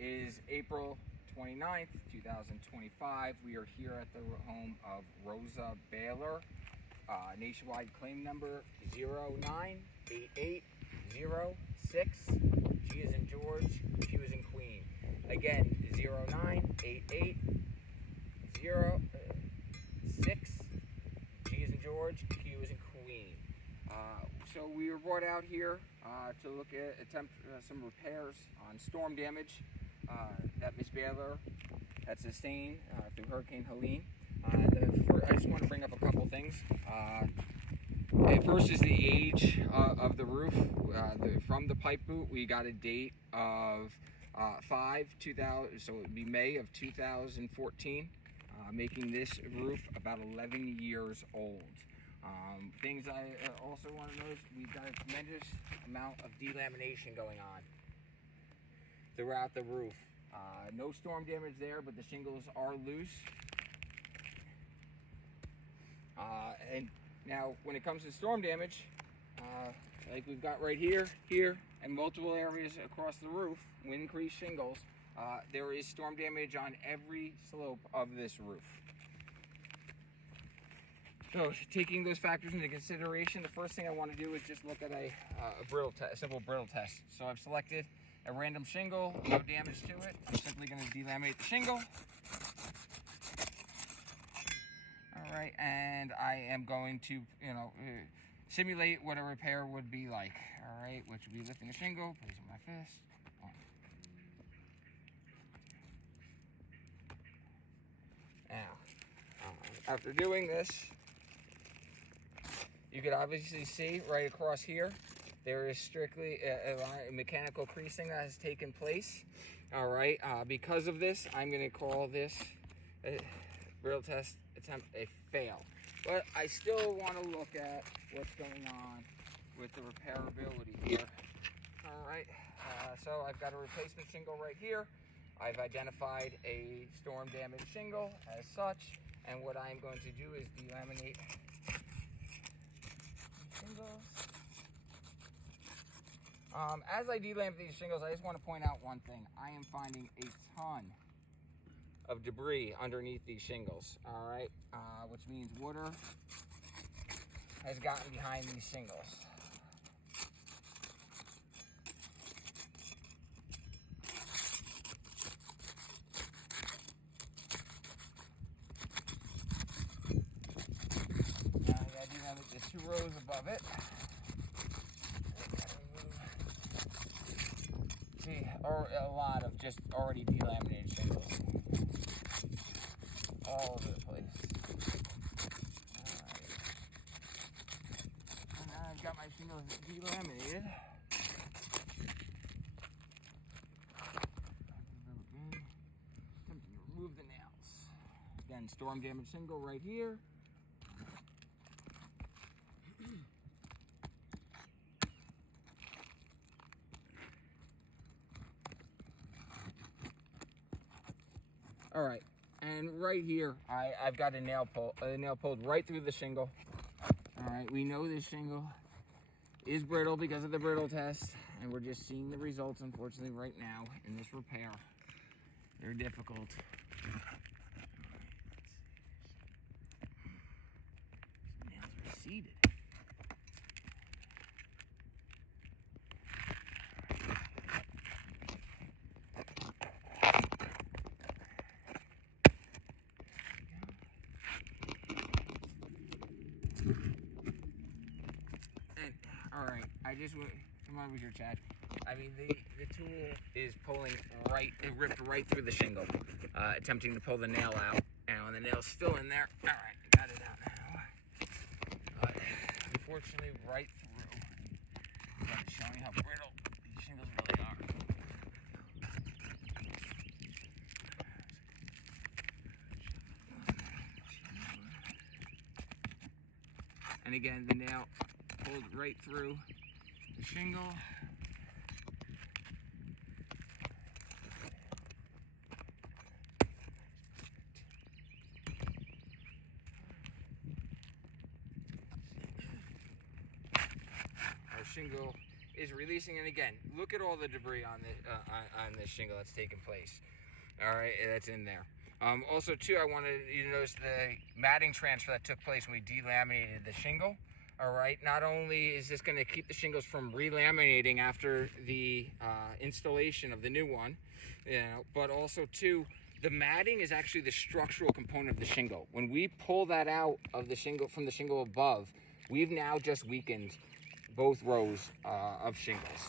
is April 29th, 2025. We are here at the home of Rosa Baylor. Nationwide claim number 0988006. G is in George, Q is in Queen. Again, 0988006. G is in George, Q is in Queen. So we were brought out here to attempt some repairs on storm damage that Miss Baylor had sustained through Hurricane Helene. I just want to bring up a couple things. First is the age of the roof. From the pipe boot, we got a date of 5/2000, so it would be May of 2014, making this roof about 11 years old. Things I also want to notice, we've got a tremendous amount of delamination going on throughout the roof. No storm damage there, but the shingles are loose. And now when it comes to storm damage, like we've got right here, and multiple areas across the roof, wind crease shingles, there is storm damage on every slope of this roof. So taking those factors into consideration, the first thing I want to do is just look at a simple brittle test. So I've selected a random shingle, no damage to it. I'm simply going to delaminate the shingle. All right, and I am going to, simulate what a repair would be like. All right, which would be lifting a shingle, placing my fist. Now, after doing this, you could obviously see right across here, there is strictly a mechanical creasing that has taken place. All right, because of this, I'm going to call this brittle test attempt a fail. But I still want to look at what's going on with the repairability here. All right, so I've got a replacement shingle right here. I've identified a storm damaged shingle as such, and what I'm going to do is delaminate shingles. As I delaminate these shingles, I just want to point out one thing. I am finding a ton of debris underneath these shingles, all right, which means water has gotten behind these shingles. Now I gotta delaminate the 2 rows above it. See, or a lot of just already delaminated shingles all over the place. Alright. And now I've got my shingles delaminated. Attempting to remove the nails. Again, storm damaged shingle right here. All right, and right here, I've got a nail pulled right through the shingle. All right, we know this shingle is brittle because of the brittle test, and we're just seeing the results, unfortunately, right now in this repair. They're difficult. These nails are seated. And, all right, I just went, come on with your chat. I mean, the tool is pulling it ripped right through the shingle, attempting to pull the nail out. And when the nail's still in there, all right, got it out now. But unfortunately, right through. Again, showing how brittle these shingles really are. And again, the nail pulled right through the shingle. Our shingle is releasing. And again, look at all the debris on this shingle that's taking place. All right, that's in there. Also, too, I wanted you to notice the matting transfer that took place when we delaminated the shingle. All right, not only is this going to keep the shingles from relaminating after the installation of the new one, but also, too, the matting is actually the structural component of the shingle. When we pull that out of the shingle from the shingle above, we've now just weakened both rows of shingles.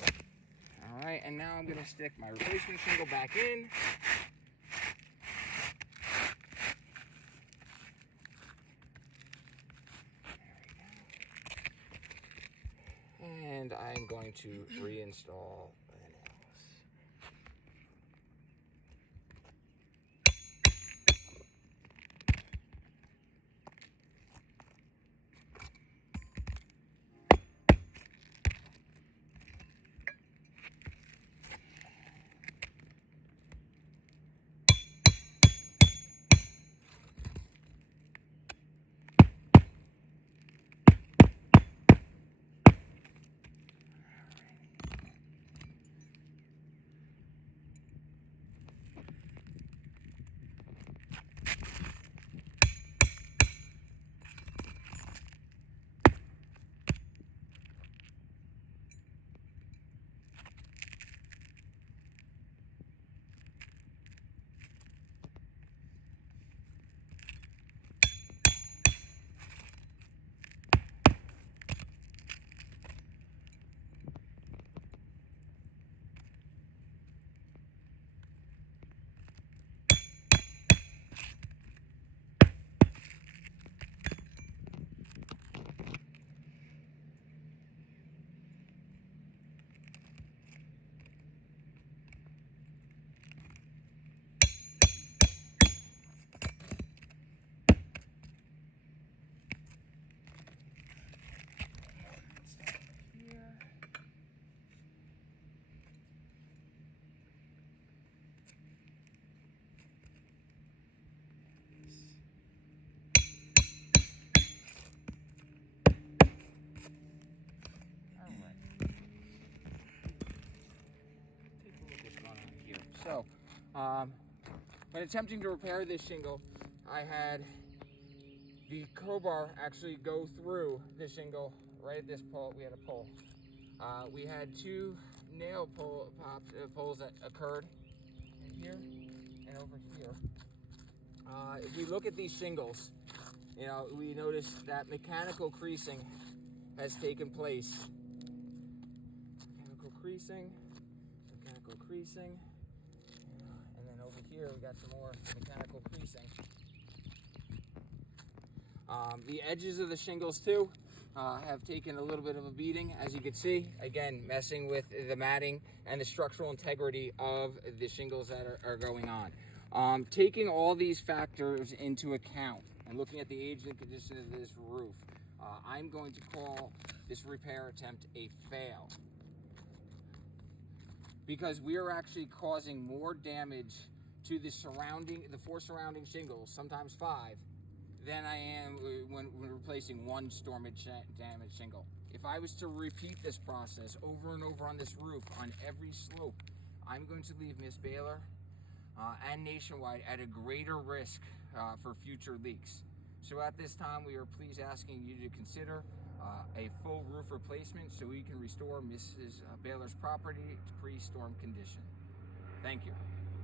All right, and now I'm going to stick my replacement shingle back in. And I'm going to reinstall the nails. So, when attempting to repair this shingle, I had the crowbar actually go through the shingle right at this pole. We had a pole. We had two nail pulls that occurred in here and over here. If we look at these shingles, we notice that mechanical creasing has taken place. Mechanical creasing. And then over here we got some more mechanical creasing. The edges of the shingles too have taken a little bit of a beating, as you can see. Again, messing with the matting and the structural integrity of the shingles that are going on. Taking all these factors into account and looking at the age and condition of this roof, I'm going to call this repair attempt a fail, because we are actually causing more damage to the four surrounding shingles, sometimes 5, than I am when replacing one storm damaged shingle. If I was to repeat this process over and over on this roof on every slope, I'm going to leave Miss Baylor and Nationwide at a greater risk for future leaks. So at this time, we are please asking you to consider a full roof replacement so we can restore Mrs. Baylor's property to pre-storm condition. Thank you.